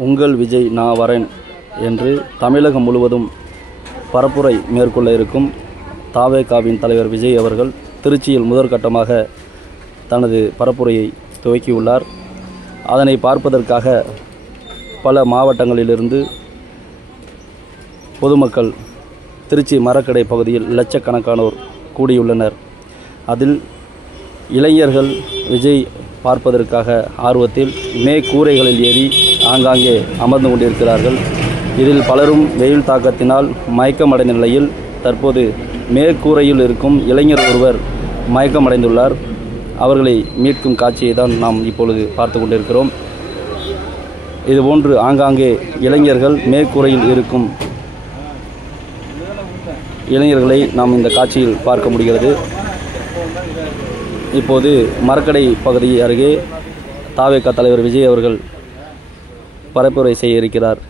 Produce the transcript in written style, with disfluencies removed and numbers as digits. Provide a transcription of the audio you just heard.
உங்கள் விஜய் நான் வரேன் என்று தமிழகம் முழுவதும் பரப்புரை மேற்கொள்ள இருக்கும் தாவேகாவின் தலைவர் விஜய் அவர்கள் திருச்சியில் முதற்கட்டமாக தனது பரப்புரையை துவக்கியுள்ளார். அதனை பார்ப்பதற்காக பல மாவட்டங்களிலிருந்து பொதுமக்கள் திருச்சி மரக்கடை பகுதியில் லட்சக்கணக்கானோர் கூடியுள்ளனர். அதில் இளைஞர்கள் விஜய் பார்ப்பதற்காக ஆர்வத்தில் மேற்கூரைகளில் ஏறி ஆங்காங்கே அமர்ந்து கொண்டிருக்கிறார்கள். இதில் பலரும் வெயில் தாக்கத்தினால் மயக்கமடைந்த நிலையில் தற்போது மேற்கூரையில் இருக்கும் இளைஞர் ஒருவர் மயக்கமடைந்துள்ளார். அவர்களை மீட்கும் காட்சியை தான் நாம் இப்பொழுது பார்த்து கொண்டிருக்கிறோம். இதுபோன்று ஆங்காங்கே இளைஞர்கள் மேற்கூரையில் இருக்கும் இளைஞர்களை நாம் இந்த காட்சியில் பார்க்க முடிகிறது. இப்போது மரக்கடை பகுதி அருகே தாவேகா தலைவர் விஜய் அவர்கள் பரப்புரை செய்ய இருக்கிறார்.